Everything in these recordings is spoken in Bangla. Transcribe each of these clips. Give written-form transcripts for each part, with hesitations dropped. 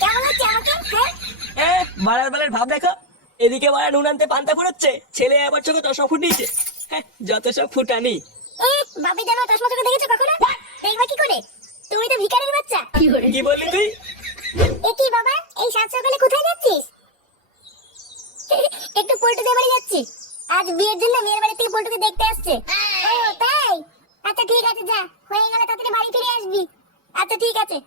কেমন হচ্ছে আমাকে? বাড়ার বেলার ভাব দেখো। এদিকে বাড়া নুন আনতে পান্তা ফুটাচ্ছে, ছেলে আবার চোখে চশমা ফুটিয়েছে। হ্যাঁ, যত সব ফুটানি। বাপি জানো চশমা চোখে দেখেছো কখনো? দেখবা কি করে? তুমি তো ভিখারির বাচ্চা। কি বললি তুই? এ কি বাবা, এই সাত সকালে কোথায় যাচ্ছিস? একটু পল্টুদের বাড়ি যাচ্ছি। আজ বিয়ের জন্য মেয়ের বাড়ি থেকে পল্টুকে দেখতে আসছে। ও তাই? আচ্ছা ঠিক আছে, যা, হয়ে গেলে তাড়াতাড়ি বাড়ি ফিরে আসবি। আচ্ছা ঠিক আছে।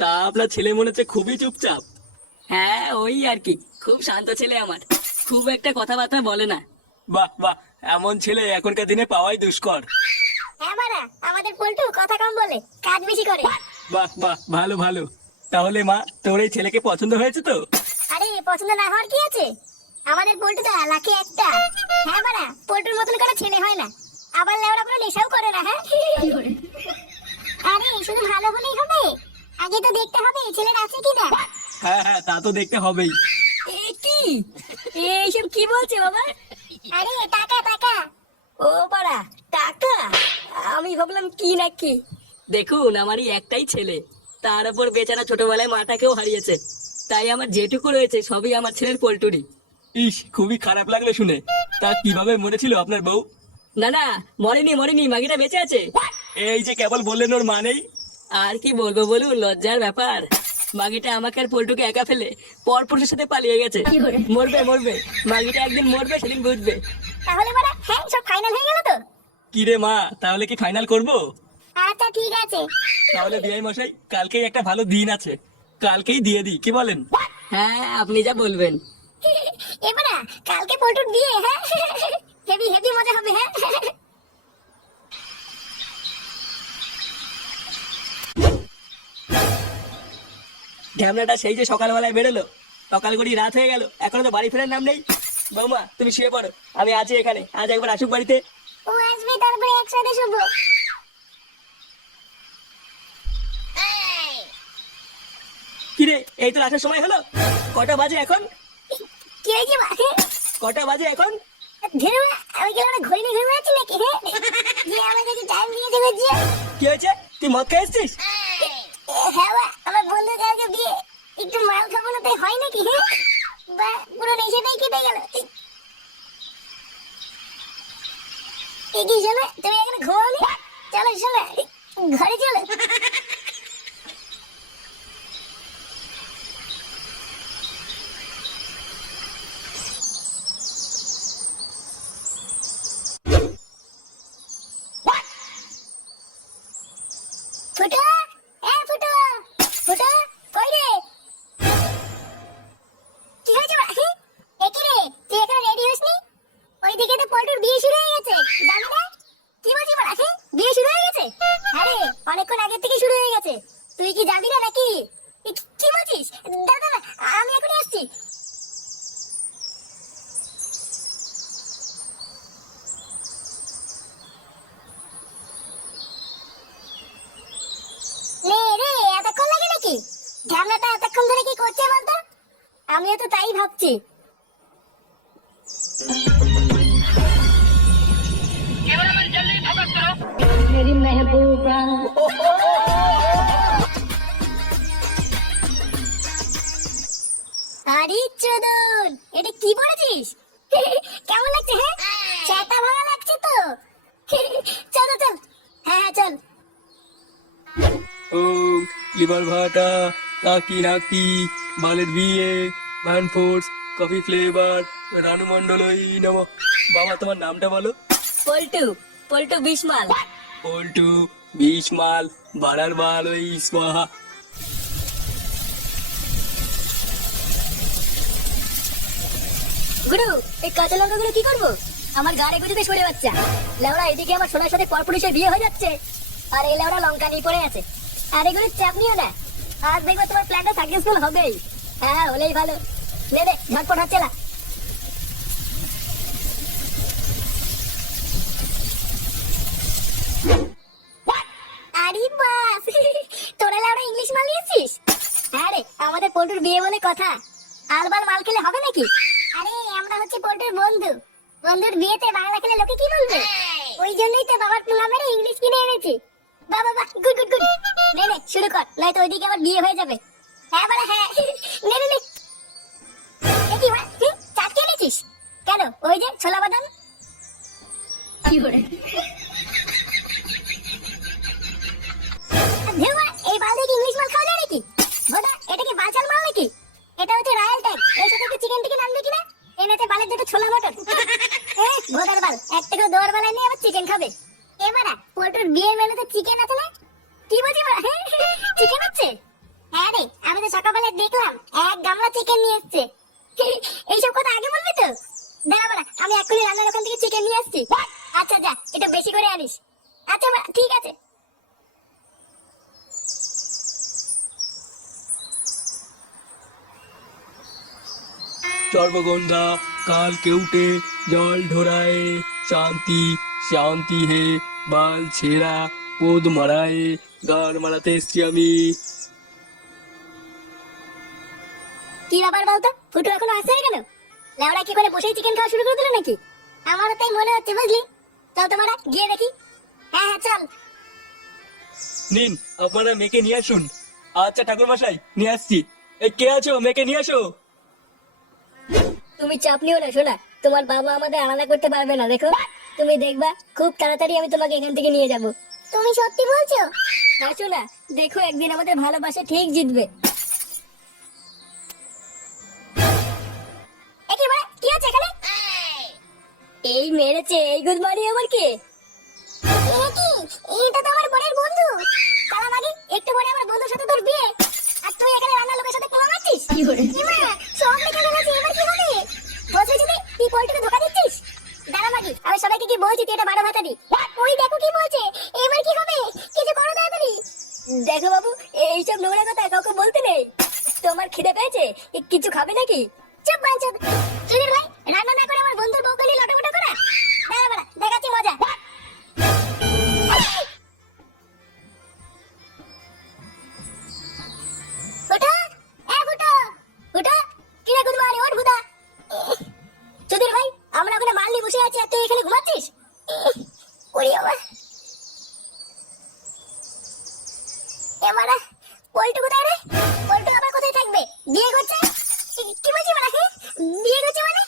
তা আপনার ছেলে মনে হচ্ছে খুবই চুপচাপ। হ্যাঁ ওই আর কি, খুব শান্ত ছেলে আমার, খুব একটা কথাবার্তা বলে না। বাহ বাহ, এমন ছেলে এখনকার দিনে পাওয়াই দুষ্কর। হ্যাঁ বাড়া, আমাদের পল্টু কথা কম বলে, কাজ বেশি করে। বাহ বাহ, ভালো ভালো। তাহলে মা, তোর এই ছেলেকে পছন্দ হয়েছে তো? আরে পছন্দ না হওয়ার কি আছে? আমাদের পল্টুটা লাখে একটা। হ্যাঁ বাড়া, পল্টুর মতন কোনো ছেলে হয় না। আবার লেওড়া কোনো নেশাও করে না। হ্যাঁ আরে শুধু ভালো হলেই হবে, আগে তো দেখতে হবে ছেলের আছে কিনা। হ্যাঁ হ্যাঁ, তা তো দেখতে হবেই। এ কি, এইসব কি বলছে বাবা? আরে টাকা টাকা। ও পাড়া, টাকা? আমি ভাবলাম কি না কি। দেখুন, আমারই একটাই ছেলে, তার উপর বেচারা ছোটবেলায় মাটাকেও হারিয়েছে। তাই আমার যেটুকু রয়েছে সবই আমার ছেলের পোল্টুরি। ইস, খুবই খারাপ লাগলো শুনে। তা কিভাবে মরেছিল আপনার বউ? না না, মরেনি মরেনি, মাগিটা বেঁচে আছে। এই যে কেবল বললেন ওর মা নেই। আর কি বলবো বলুন, লজ্জার ব্যাপার। মাগিটা আমাকে আর পল্টুকে একা ফেলে পরপুরুষের সাথে পালিয়ে গেছে। মরবে মরবে, মাগিটা একদিন মরবে, সেদিন বুঝবে। তাহলে বাড়া, হ্যাঁ সব ফাইনাল হয়ে গেল তো? কি রে মা, তাহলে কি ফাইনাল করবো? আচ্ছা ঠিক আছে। তাহলে বিআই মশাই, কালকেই একটা ভালো দিন আছে, কালকেই দিয়ে দিই, কি বলেন? হ্যাঁ, আপনি যা বলবেন। এবারে কালকে পল্টুর বিয়ে। হ্যাঁ হেভি হেভি মজা হবে। হ্যাঁ ঢ্যামনাটা সেই যে সকালবেলায় বেরোলো, সকাল করি রাত হয়ে গেল, এখনো তো বাড়ি ফেরার নাম নেই। বৌমা, তুমি শুয়ে পড়ো, আমি আছি এখানে, আজ একবার আসুক বাড়িতে। ও আসবে, তারপরে একসাথে শুবো। কিরে, এই তো আসার সময় হলো। কটা বাজে এখন? কি হয়েছে মা? কটা বাজে এখন? ধীরে মা, আমি কি আমরা ঘড়ি নিয়ে ঘুরে বেড়াচ্ছি নাকি? হ্যাঁ যে আমার কাছে টাইম দিয়েছে বুঝছি। কি হয়েছে, তুই মদ খেয়ে এসছিস? হ্যাঁ মা, আমার বন্ধু কালকে বিয়ে, একটু মাল খাবো না তাই হয় নাকি? হ্যাঁ বা পুরো নেশাটাই কেটে গেল। এই কি শোনো, তুমি এখানে ঘুমাওনি? চলো শোনো, ঘরে চলো। ফুটো, ফুটো, ফুটো, কই রে? কি হয়েছে মা? এ কি রে, তুই এখন রেডি হসনি? ওইদিকে তো পল্টুর বিয়ে শুরু হয়ে গেছে, জানি না? কি বলছিস মা? বিয়ে শুরু হয়ে গেছে? আরে অনেকক্ষণ আগে থেকে শুরু হয়ে গেছে, তুই কি যাবি না নাকি? কি বলছিস? দাদা না, আমি এখনই আসছি। লে রে, এতক্ষণ লাগে নাকি? ঝামলাটা এতক্ষণ ধরে কি করছে বলতো? আমিও তো তাই ভাবছি। मेरी महबूबा আরে চোদন, এটা কি পড়েছিস? কেমন লাগছে? হ্যাঁ চাটা ভালো লাগছে তো। চল চল, হ্যাঁ চল। ও লিভার ভাটা, কাকি নাকি, বালের বিয়ে, van force, coffee flavour, Ranu মন্ডলই নম। বাবা, তোমার নামটা বলো। পল্টু, পল্টু বিশমাল। পল্টু, বিশমাল, বাড়ার বাল ওই স্বাহা। গুরু, এই কাঁচা লঙ্কা গুলো কি করবো? আমার গাড়ি গুজিতে সরে বাচ্চা লেওড়া, এদিকে আমার সোনার সাথে পরপুরুষের বিয়ে হয়ে যাচ্ছে, আর এই লেওড়া লঙ্কা নিয়ে পড়ে আছে। আর এগুলো চাপ নিও না, আজ দেখবো তোমার প্ল্যানটা সাকসেসফুল হবেই। হ্যাঁ, হলেই ভালো। নে দে, ঝটপট হাত চালা। আরে বাস, তোরা লাউডা ইংলিশ মাল নিয়েছিস? হ্যাঁ রে, আমাদের পল্টুর বিয়ে বলে কথা, আলবাল মাল খেলে হবে নাকি? আরে আমরা হচ্ছে পল্টুর বন্ধু। বন্ধুর বিয়েতে বাংলা খেলে লোকে কি বলবে? ওই জন্যই তো বাবার পোঙা মেরে ইংলিশ কিনে এনেছি। বাবা বাহ, গুড গুড গুড। নে নে শুরু কর, নয়তো ওইদিকে আবার বিয়ে হয়ে যাবে। হ্যাঁ বাড়া হ্যাঁ, নে নে নে। এ কি বাড়া, চাট খেয়ে নিয়েছিস? কেন, ওই যে ছোলা বাদাম। কি করে? ধেউ বাড়া, এই বাল দিয়ে কি ইংলিশ মাল খাওয়া যায় নাকি? ভোদা, এটা কি বালচাল মাল নাকি? এটা হচ্ছে রয়্যাল ট্যাগ। এর সাথে একটু চিকেন টিকেন আনবে কিনা? এনেতে বালের দুটো ছোলা মটর। ভোদার বাল, একটা করে দোয়ার বালায় নিয়ে আবার চিকেন খাবে। এবারা পল্টুর বিয়ের মেনুতে চিকেন আছে না? কি বলছি বাড়া, চিকেন আছে? হ্যাঁ রে, আমি তো সকালবেলা দেখলাম এক গামলা চিকেন নিয়ে এসছে। এইসব কথা আগে বলবি তো? দাঁড়া বাড়া, আমি এক্ষুনি রান্নার ওখান থেকে চিকেন নিয়ে আসছি। আচ্ছা যা, এটা বেশি করে আনিস। আচ্ছা বাড়া, ঠিক আছে। सर्वगंधा काल केउटे जल ढोराए शांति शांति है बाल छेड़ा पोद मराए गान माराते এসছি আমি। কি ব্যাপার বলতো, ফুটু এখনো আসছে না কেন? লেওড়া কি করে বসেই চিকেন খাওয়া শুরু করে দিল নাকি? আমারও তাই মনে হচ্ছে বুঝলি। চল তোমারা গিয়ে দেখি। হ্যাঁ হ্যাঁ চল। নিন আপনারা মেয়েকে নিয়ে আসুন। আচ্ছা ঠাকুর মশাই নিয়ে আসছি। এই কে আছো, মেয়েকে নিয়ে আসো। তুমি চাপ নিও না শোনা, তোমার বাবা আমাদের আলাদা করতে পারবে না। দেখো, তুমি দেখবা খুব তাড়াতাড়ি আমি তোমাকে এখান থেকে নিয়ে যাব। তুমি সত্যি বলছো? হ্যাঁ শোনা, দেখো একদিন আমাদের ভালোবাসা ঠিক জিতবে। এ কি বলে, কি হচ্ছে এখানে? এই মেরেছে, এই গুড মারি আবার কে? এ কি, এটা তো আমার বোনের বন্ধু। কালা মাগি, একটু পরে আমার বন্ধুর সাথে তোর বিয়ে, আর তুই এখানে রান্নার লোকের সাথে কোলা মারছিস? কি করে? ইমা, সব লিখে ফেলেছি, এবার কি হবে? বলছিস যদি তুই পল্টুকে ধোকা দিচ্ছিস? দাঁড়া মাগি, আমি সবাইকে কি বলছি তুই এটা বারো ভাতা দি। ওই দেখো কি বলছে, এবার কি হবে? কিছু করো তাড়াতাড়ি। দেখো বাবু, এইসব নোংরা কথা কাউকে বলতে নেই। তোমার খিদে পেয়েছে, কিছু খাবে নাকি? চুপ বাঞ্চদ। সুধীর ভাই, রান্না না করে আমার বন্ধুর বউকে নিয়ে লটাপটা করা? দাঁড়া বাড়া, দেখাচ্ছি মজা। ফুটো, এ ফুটো, ফুটো, কি রে গুদমানি, ওঠ ভুদা। সুধীর ভাই, আমরা ওখানে মাল নিয়ে বসে আছি আর তুই এখানে ঘুমাচ্ছিস? ওরে বাবা, এবারে পল্টু কোথায় রে? পল্টু আবার কোথায় থাকবে? বিয়ে করছে? কি বলছি বাড়া, বিয়ে করছে মানে?